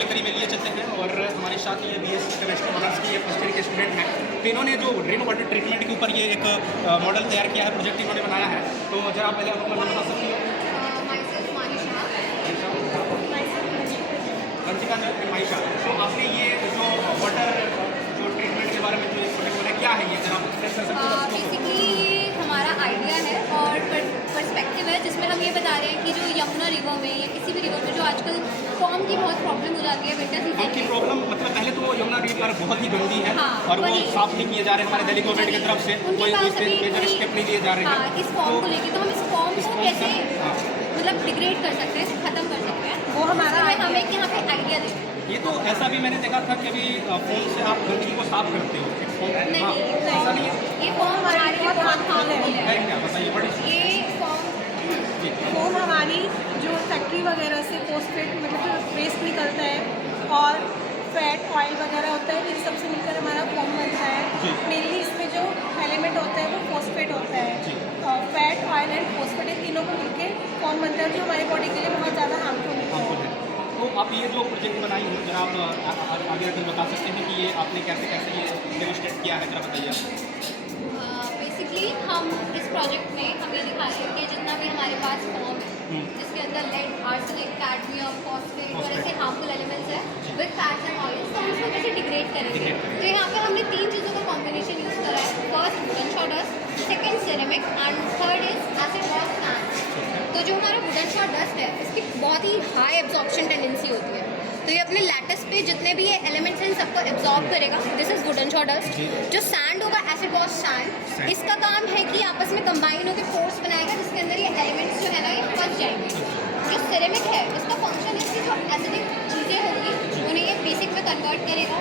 अगले कड़ी में लिए चलते हैं और हमारे साथ ये BS केमिस्ट्री ऑनर्स की ये फर्स्ट ईयर के स्टूडेंट हैं। तो इन्होंने जो रेन वाटर ट्रीटमेंट के ऊपर ये एक मॉडल तैयार किया है, प्रोजेक्ट इन्होंने बनाया है। तो जरा पहले आप अपना नाम बता सकती हो? रंजिका माइशा। तो आपने ये जो वाटर जो ट्रीटमेंट के बारे में जो प्रोजेक्ट बनाया, क्या है ये जरा एक्सप्लेन कर सकते हो? बेसिकली ये हमारा आइडिया है और पर्सपेक्टिव है, जिसमें हम ये बता रहे हैं कि जो यमुना रिवर में या किसी भी रिवर में जो आजकल फॉर्म की बहुत प्रॉब्लम हो जाती है विंटर सीजन की में। प्रॉब्लम मतलब पहले तो यमुना रिवर बहुत ही गंदी है। हाँ, और वो साफ नहीं किए जा रहे हमारे दिल्ली गवर्नमेंट की तरफ से, कोई मेजर स्टेप नहीं लिए जा रहे हैं। इस फॉर्म को लेके तो हम इस फॉर्म को कैसे मतलब डिग्रेड कर सकते हैं, खत्म कर सकते हैं, वो हमारा हम एक यहाँ पे आइडिया देते हैं। ये तो ऐसा भी मैंने देखा था कि अभी फोन से आप गंदगी को साफ करते हो। नहीं, हाँ, ऐसा नहीं है। ये फॉर्म हमारे लिए बहुत हार्मफुल है है। क्या बताइए? बड़ी ये फॉर्म फोम हमारी जो फैक्ट्री वगैरह से फॉस्फेट मतलब जो वेस्ट निकलता है और फैट ऑयल वगैरह होता है, इन सब से मिलकर हमारा फोम बनता है। मेनली इसमें जो एलिमेंट होता है वो फॉस्फेट होता है। फैट ऑयल एंड फॉस्फेट इन तीनों को मिलकर फॉर्म बनता है, जो हमारी बॉडी के लिए बहुत ज़्यादा हार्मफुल होता है। तो आप ये जो प्रोजेक्ट बनाई है जरा आप आगे आकर बता सकते हैं कि ये आपने कैसे कैसे ये डेमोस्ट्रेट किया है, जरा बताइए। बेसिकली हम इस प्रोजेक्ट में हम ये दिखा रहे हैं कि जितना भी हमारे पास फॉर्म है जिसके अंदर लेड, आर्सेनिक, कैडमियम, फॉस्फेट और ऐसे हार्मफुल एलिमेंट्स हैं विद फैट्स एंड ऑयल्स, तो हम इसको कैसे डिग्रेड करेंगे। तो यहाँ पे हमने 3 चीज़ों का कॉम्बिनेशन यूज़ करा है। First wooden sawdust, second ceramic and third is acid wash sand. तो जो हमारा वुडन सॉडस्ट है इसकी बहुत ही हाई एब्जॉर्प्शन टेंडेंसी होती है, तो ये अपने लैटिस पे जितने भी ये एलिमेंट्स हैं इन सबको एब्जॉर्ब करेगा। This is wooden sawdust. जो सैंड होगा एसिड वॉश सैंड, इसका काम है कि आपस में कंबाइन होकर फोर्स बनाएगा जिसके अंदर ये एलिमेंट्स जो है ना ये फंस जाएंगे। जो सिरेमिक है इसका फंक्शन है कि जो एसिडिक चीज़ें होंगी उन्हें ये बेसिक में कन्वर्ट करेगा।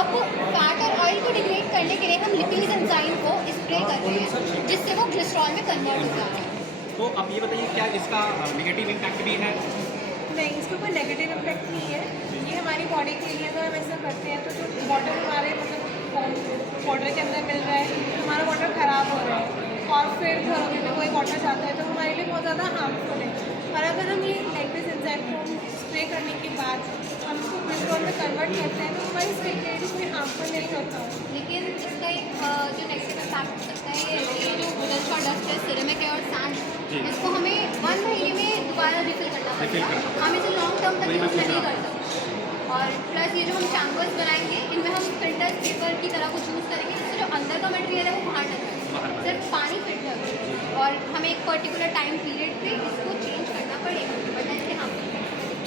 अब फैट और ऑयल को डिग्रेड करने के लिए हम लिपिड एंजाइम को स्प्रे कर रहे हैं जिससे वो ग्लिसरॉल में कन्वर्ट हो जाए। तो आप ये बताइए क्या इसका नेगेटिव इम्पैक्ट भी है? नहीं, इसका कोई नेगेटिव इम्पैक्ट नहीं है। ये हमारी बॉडी के लिए अगर हम ऐसा करते हैं तो जो वाटर हमारे मतलब वाटर के अंदर मिल रहा है, हमारा वाटर ख़राब हो रहा है और फिर घरों में कोई वाटर जाता है तो हमारे लिए बहुत ज़्यादा हार्मफुल है। और अगर हम ये लैक्टिस एंजाइम को स्प्रे करने के बाद हम इसको ग्लिसरॉल में कन्वर्ट करते हैं तो हमारी स्किन के लिए कोई हार्मफुल नहीं होता। लेकिन इसका एक जो नेगेटिव इम्पैक्ट हो सकता है ये जो वुडन सॉडस्ट है, सिरेमिक है और सैंड, इसको हमें 1 महीने में दोबारा रिफिल करना पड़ेगा। हम इसे लॉन्ग टर्म तक यूज़ नहीं कर सकते। और प्लस ये जो हम चैम्बर्स बनाएंगे इनमें हम फिल्टर पेपर की तरह कुछ यूज़ करेंगे जिससे जो अंदर का मटेरियल है वो बाहर ना जाए, सिर्फ पानी फिल्टर हो। और हमें एक पर्टिकुलर टाइम पीरियड पे इसको चेंज करना पड़ेगा, वरना इसके हम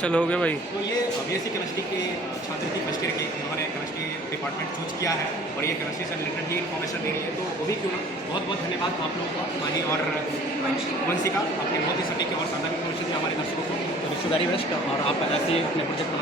चलो हो गया भाई। तो ये BSc केमिस्ट्री के छात्र थी फर्स्ट ईयर के, उन्होंने केमिस्ट्री डिपार्टमेंट चूज किया है और ये केमिस्ट्री से रिलेटेड ही इन्फॉर्मेशन दे रही है। तो वो भी क्यों ना, बहुत बहुत धन्यवाद आप लोगों का, माही और वंशिका। आपने बहुत ही सटीक और शानदार इन्फॉर्मेशन दी हमारे दर्शकों को। तो विश यू वेरी बेस्ट और आप ऐसे ही अपने प्रोजेक्ट